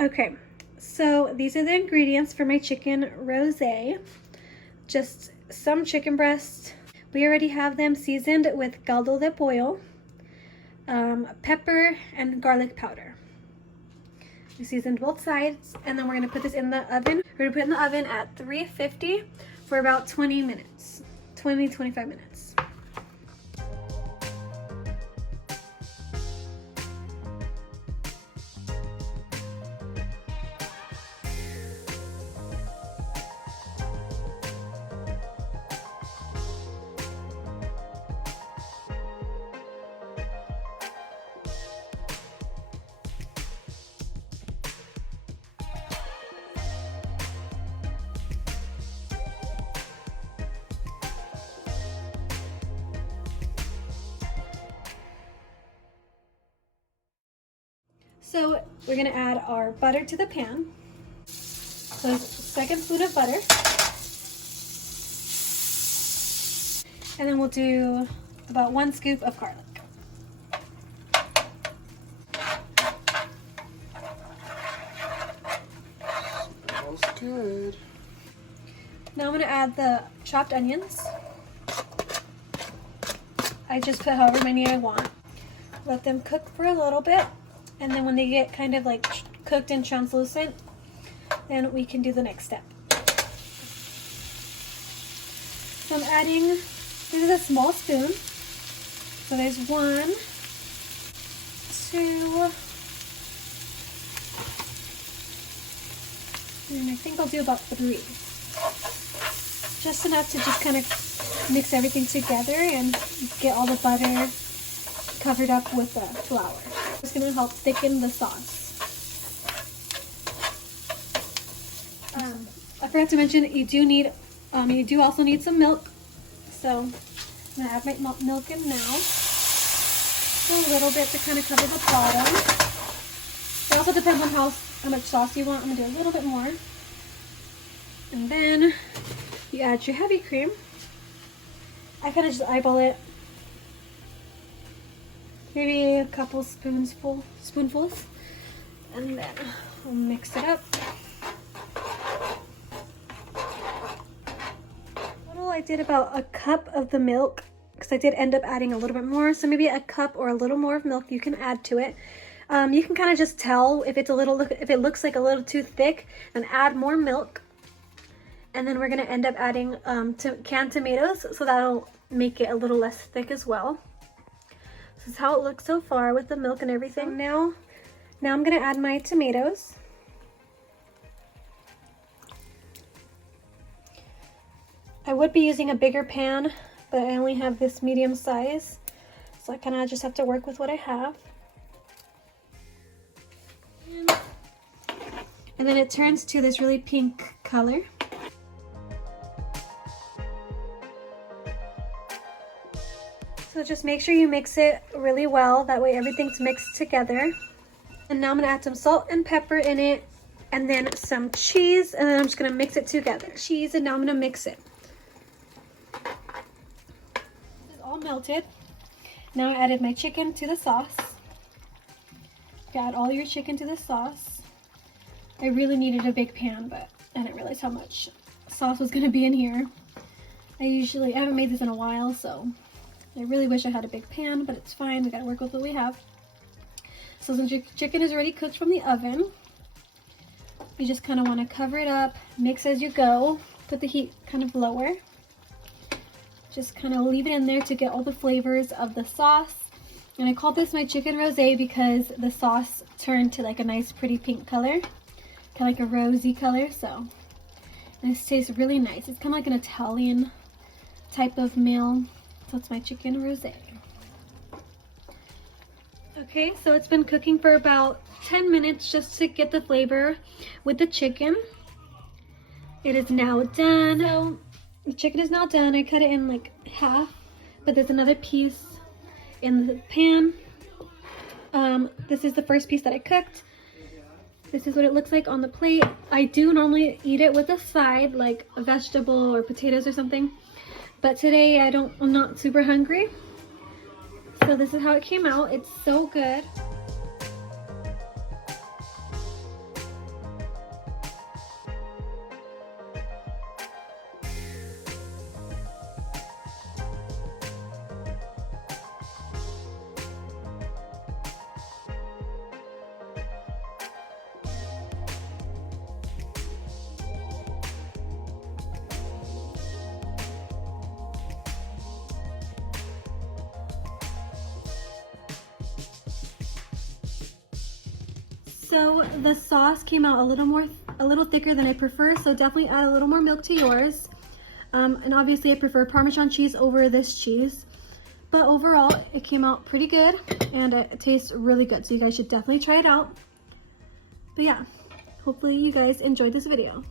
Okay, so these are the ingredients for my chicken rosé. Just some chicken breast. We already have them seasoned with caldo de pollo, pepper, and garlic powder. We seasoned both sides, and then we're gonna put this in the oven. We're gonna put it in the oven at 350 for about 20 minutes, 20-25 minutes. So we're gonna add our butter to the pan. So second spoon of butter. And then we'll do about 1 scoop of garlic. Smells good. Now I'm gonna add the chopped onions. I just put however many I want. Let them cook for a little bit. And then when they get kind of like cooked and translucent, then we can do the next step. So I'm adding, this is a small spoon. So there's 1, 2, and I think I'll do about 3. Just enough to just kind of mix everything together and get all the butter covered up with the flour. It's going to help thicken the sauce. I forgot to mention you do also need some milk. So I'm going to add my milk in now. Just a little bit to kind of cover the bottom. It also depends on how much sauce you want. I'm going to do a little bit more. And then you add your heavy cream. I kind of just eyeball it. Maybe a couple spoonfuls, and then we'll mix it up. I did about a cup of the milk because I did end up adding a little bit more, so maybe a cup or a little more of milk you can add to it. You can kind of just tell if it looks like a little too thick, and add more milk. And then we're gonna end up adding canned tomatoes, so that'll make it a little less thick as well. This is how it looks so far with the milk and everything. So now I'm gonna add my tomatoes. I would be using a bigger pan, but I only have this medium size, so I kind of just have to work with what I have. And then it turns to this really pink color. So just make sure you mix it really well, that way everything's mixed together. And now I'm gonna add some salt and pepper in it, and then some cheese, and then I'm just gonna mix it together. Cheese, and now I'm gonna mix it. This is all melted. Now I added my chicken to the sauce. You add all your chicken to the sauce. I really needed a big pan, but I didn't realize how much sauce was gonna be in here. I haven't made this in a while, so I really wish I had a big pan, but it's fine. We gotta work with what we have. So since your chicken is already cooked from the oven, you just kind of want to cover it up, mix as you go, put the heat kind of lower. Just kind of leave it in there to get all the flavors of the sauce. And I call this my chicken rosé because the sauce turned to like a nice pretty pink color. kind of like a rosy color. So this tastes really nice. It's kind of like an Italian type of meal. So it's my chicken rosé. Okay, so it's been cooking for about 10 minutes just to get the flavor with the chicken. It is now done. So the chicken is now done. I cut it in like half, but there's another piece in the pan. This is the first piece that I cooked. This is what it looks like on the plate. I do normally eat it with a side, like a vegetable or potatoes or something. But today I'm not super hungry. So this is how it came out. It's so good. So the sauce came out a little thicker than I prefer, so definitely add a little more milk to yours. And obviously I prefer Parmesan cheese over this cheese. But overall, it came out pretty good and it tastes really good. So you guys should definitely try it out. But yeah, hopefully you guys enjoyed this video.